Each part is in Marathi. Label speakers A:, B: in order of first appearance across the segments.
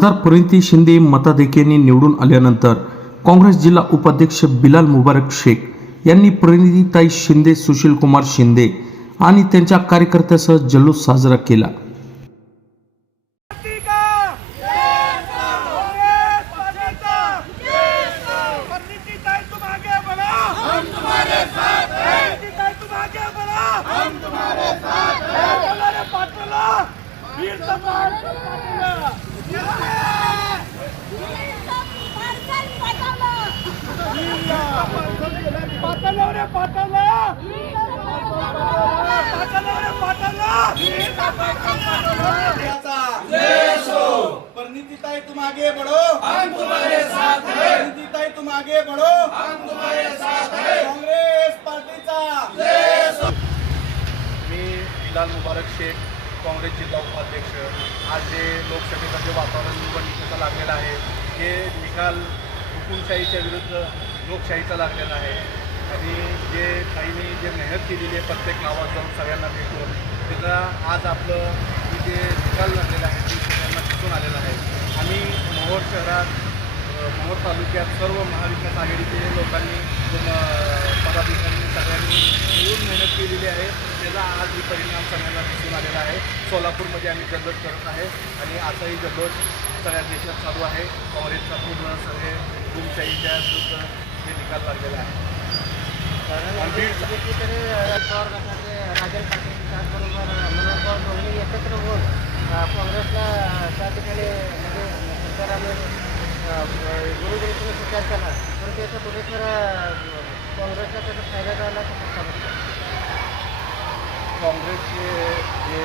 A: खासदार परिणिती शिंदे मताधिक्याने निवडून आल्यानंतर काँग्रेस जिल्हा उपाध्यक्ष बिलाल मुबारक शेख यांनी परिणितीताई शिंदे सुशीलकुमार शिंदे आणि त्यांच्या कार्यकर्त्यासह जल्लोष साजरा केला
B: तुम आगे बढ़ो हम तुम्हारे साथ हैं तुम आगे बढ़ो हम तुम्हारे साथ हैं हमारे पाटला वीर पाटला रे पाटला रे
C: तुम आगे बढ़ो हम तुम्हारे साथ हैं परिणीताई तुम आगे बढ़ो हम तुम्हारे साथ हैं काँग्रेस पार्टीचा
D: मी मुबारक शेख काँग्रेस जिल्हा उपाध्यक्ष आज जे लोकसभेचं जे वातावरण निवडणुकीचं लागलेलं आहे हे निकाल हुकुमशाहीच्या विरुद्ध लोकशाहीचा लागलेला आहे. आणि जे काहींनी जे मेहनत केलेली आहे प्रत्येक गावात जाऊन सगळ्यांना भेटून त्याचा आज आपलं जे निकाल लागलेला आहे ते सगळ्यांना दिसून आलेलं आहे. आम्ही मोहोर शहरात मोहोर तालुक्यात सर्व महाविकास आघाडीचे लोकांनी अ, पदाधिकाऱ्यांनी सगळ्यांनी मिळून मेहनत केलेली आहे. त्याचा आज परिणाम सगळ्यांना दिसून आलेला आहे. सोलापूरमध्ये आम्ही जल्लोष करत आहे आणि असाही जल्लोष सगळ्या देशात चालू आहे. काँग्रेसचा पूर्ण सगळे हुकुमशाहीच्या विरुद्ध हे निकाल लागलेला आहे. आणि
E: राजन पाटील त्याचबरोबर मनोहर पवार दोन्ही एकत्र होऊन काँग्रेसला त्या ठिकाणी म्हणजे तर आम्ही गुरुदरीतून स्वीकार केला. त्याचा याचा कुठेतर काँग्रेसला त्याचा फायदा झाला
D: কংগ্রেস যে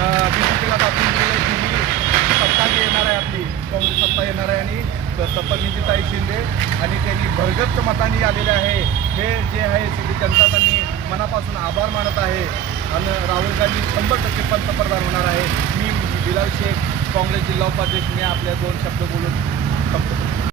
D: बी जे पीला दाखवून की ही सत्ता जी येणार आहे आपली. काँग्रेस सत्ता येणार आहे आणि सपनितीताई शिंदे आणि त्यांनी भरगत मतांनी आलेले आहे. हे जे आहे सगळी जनता त्यांनी मनापासून आभार मानत आहे. आणि राहुल गांधी शंभर टक्के पंतप्रधान होणार आहे. मी बिलाल शेख काँग्रेस जिल्हा उपाध्यक्ष मी आपल्या दोन शब्द बोलून संपतो